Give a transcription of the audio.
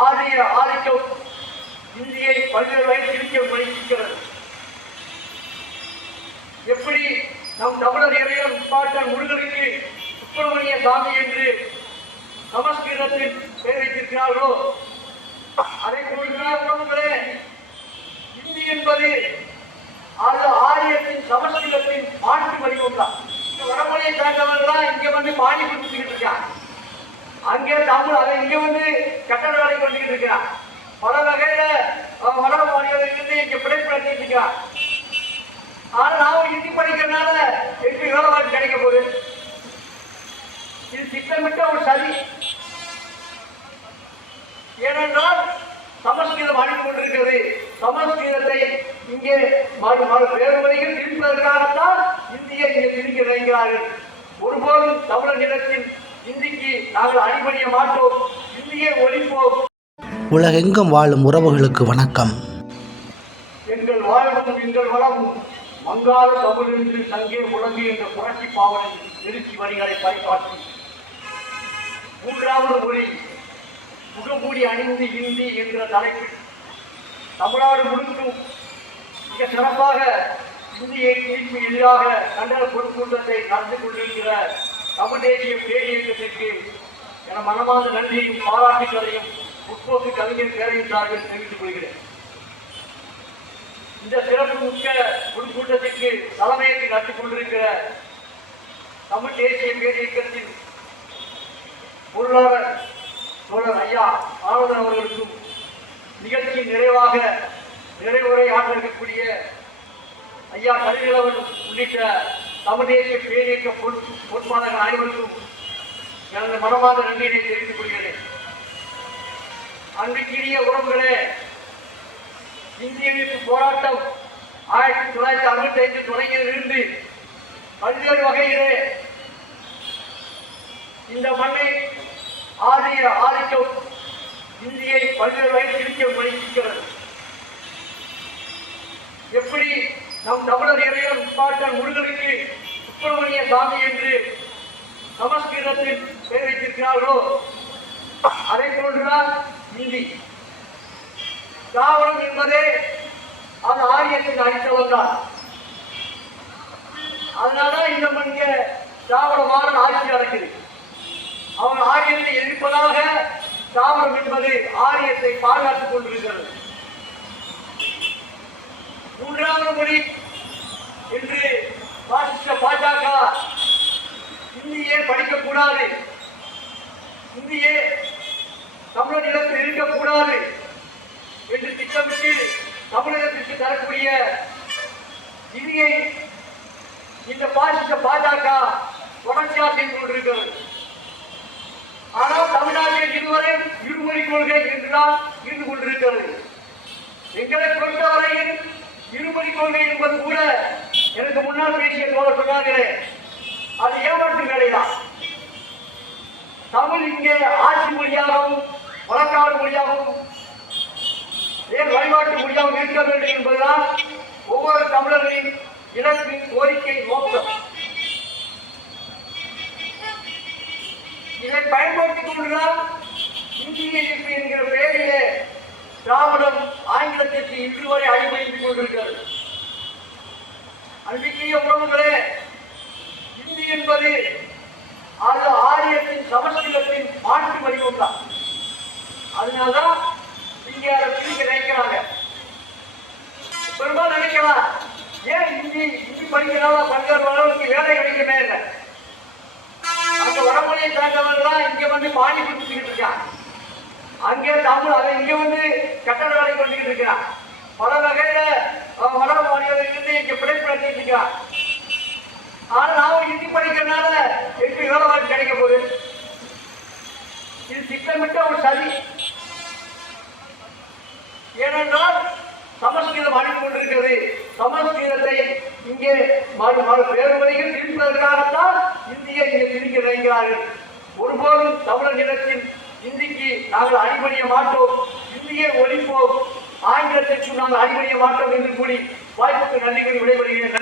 ஆதிக்கம் இந்தியை பல்வேறு வகையில் திணிக்க முயற்சிக்கிறது. எப்படி நம் தமிழர் இறைவன் பாட்டன் முருகனுக்கு சுப்பிரமணிய சாமி என்று சமஸ்கிருதத்தில் பெயர் வைத்திருக்கிறார்களோ, அதை போன்றே இந்தி என்பது அது ஆரியத்தின் சமஸ்கிருதத்தின் மாற்று வடிவம் தான். வடமொழியை சேர்ந்தவர்கள் இங்க வந்து பாணி கொடுத்துக்கிட்டு இருக்காங்க, அங்கே தமிழ் அதை இங்க வந்து கட்டட வேலை கொண்டுகிட்டு இருக்கிறான். பல வகையில வட மாநிலத்திலிருந்து இங்க பிழைப்பு நடத்திட்டு இருக்கிறான். ஆனா நாம ஹிந்தி படிக்கிறதுனால எப்படி வேலை வாய்ப்பு கிடைக்க போகுது? இது திட்டமிட்ட ஒரு சதி. ஏனென்றால் சமஸ்கிருதம் அழிந்து கொண்டிருக்கிறது. சமஸ்கிருதத்தை இங்கே வேறு வழிகள் திணிப்பதற்காகத்தான் இந்தியை இங்கே திணிக்க நினைக்கிறார்கள். ஒருபோதும் தமிழர் நிலத்தில் இந்திக்கு நாங்கள் அடிபணிய மாட்டோம், இந்தியை ஒழிப்போம். உலகெங்கும் வாழும் உறவுகளுக்கு வணக்கம். எங்கள் வாழ்வும் எங்கள் வளமும் மங்காள தமிழ் என்று சங்கே முழங்கு என்ற புரட்சி பாவனை எழுச்சி வரிகளை பறைப்பாற்றி மூன்றாவது மொழி முகமூடி அணிந்து இந்தி என்ற தலைப்பில் தமிழ்நாடு முழுக்கும் மிக சிறப்பாக இந்தியை திருப்பி எதிராக கண்டன பொதுக்கூட்டத்தை நடந்து கொண்டிருக்கிற தமிழ் தேசிய பேரியக்கத்திற்கு என மனமார்ந்த நன்றியையும் பாராட்டுகளையும் முற்போக்கு கவிஞர் பேரவையின் சார்பில் தெரிவித்துக் கொள்கிறேன். இந்த சிறப்பு மிக்க பொதுக்கூட்டத்திற்கு தலைமையேற்று நடத்தி கொண்டிருக்கிற தமிழ் தேசிய பேரியக்கத்தின் பொருளாளர் தோழர் ஐயா ஆனந்தன் அவர்களுக்கும் நிகழ்ச்சியின் நிறைவுரை ஆற்றிருக்கக்கூடிய ஐயா கலிநிலவன் உள்ளிட்ட தமிழ் தேசிய பேரியக்க பொறுப்பாளர்கள் அனைவருக்கும் எனது மனமார்ந்த நன்றியினை தெரிவித்துக் கொள்கிறேன். அன்றைக்கிரிய உறவுகளே, இந்திய எதிர்ப்பு போராட்டம் 1965 தொடங்கியிலிருந்து பல்வேறு வகையிலே இந்த மண்ணை ஆதிக்கம் இந்தியை பல்வேறு வகையில் திணிக்க முயற்சிக்கிறது. எப்படி நம் தமிழர் இறைவன் பாட்டன் முருகனுக்கு சுப்பிரமணிய சாமி என்று சமஸ்கிருதத்தில் பெயர் வைத்திருக்கிறார்களோ, அதை போன்றுதான் இந்தி. திராவிடம் என்பதே அது ஆரியத்தின் அடித்தவன் தான். அதனாலதான் இந்த மண்ணிய திராவிடமான ஆட்சி நடக்குது. அவன் ஆரியத்தை எதிர்ப்பதாக திராவிடம் என்பது ஆரியத்தை பாதுகாத்துக் கொண்டிருக்கிறது. மூன்றாவது மொழி என்று பாஜக இந்தியே படிக்கக்கூடாது, இந்தியே தமிழர் நிலத்தில் இருக்கக்கூடாது என்று திட்டமிட்டு தமிழகத்திற்கு தரக்கூடிய இந்தியை இந்த பாஜக தொடர்ச்சியாக செய்து கொண்டிருக்கிறது. ஆனால் தமிழ்நாட்டில் இதுவரை இருமொழி கொள்கை என்றுதான் இருந்து கொண்டிருக்கிறது. எங்களை பொறுத்தவரையில் இருமொழி கொள்கை என்பது கூட எனக்கு முன்னால் பேசிய தோழர் சொன்னார்களே, அது ஏமாற்று வேலைதான். தமிழ் இங்கே ஆட்சி மொழியாகவும் வழக்காடு மொழியாகவும் வழிபாட்டு மொழியாகவும் இருக்க வேண்டும் என்பதுதான் ஒவ்வொரு தமிழர்களின் இலக்கு, கோரிக்கை, நோக்கம். இதை பயன்படுத்திக் கொண்டுதான் இந்திய எதிர்ப்பு என்கிற பெயரிலே திராவிடம் ஆங்கிலத்திற்கு இன்று வரை அடிபணித்துக் கொண்டிருக்கிறது. அன்றைக்கிய உறவுகளே, இந்தி என்பது அது ஆரியத்தின் சமஸ்கிருதத்தின் மாற்று வடிவம் தான். அதனால்தான் இங்கே அதை பிரிக்க நினைக்கிறாங்க. பெரும்பாலும் நினைக்கலாம், ஏன் இந்தி படிக்கிறனால பல்வேறு அளவுக்கு வேலை கிடைக்கவே இல்லை. அந்த வடமொழியை சேர்ந்தவர்கள் இங்க வந்து பாணி கொடுத்துக்கிட்டு இருக்காங்க, அங்கே தமிழ் அதை இங்க வந்து கட்டட வேலை கொண்டுகிட்டு இருக்கிறான். பல வகையில வட மாநிலத்திலிருந்து இங்க பிழைப்பு நடத்திட்டு இருக்கிறான். ஆனா நாம ஹிந்தி படிக்கிறதுனால எப்படி வேலை வாய்ப்பு கிடைக்க போகுது? இது திட்டமிட்ட ஒரு சதி. ஏனென்றால் சமஸ்கிருதம் அழிந்து கொண்டிருக்கிறது. சமஸ்கிருதத்தை இங்கே வேறு வழிகள் திணிப்பதற்காகத்தான் இந்தியை இங்கே திணிக்க நினைக்கிறார்கள். ஒருபோதும் தமிழர் நிலத்தில் இந்திக்கு நாங்கள் அடிபணிய மாட்டோம், இந்தியை ஒழிப்போம், ஆங்கிலத்திற்கு நாங்கள் அடிபணிய மாட்டோம் என்று கூறி வாய்ப்புக்கு நன்றி கூறி விடைபெறுகிறேன்.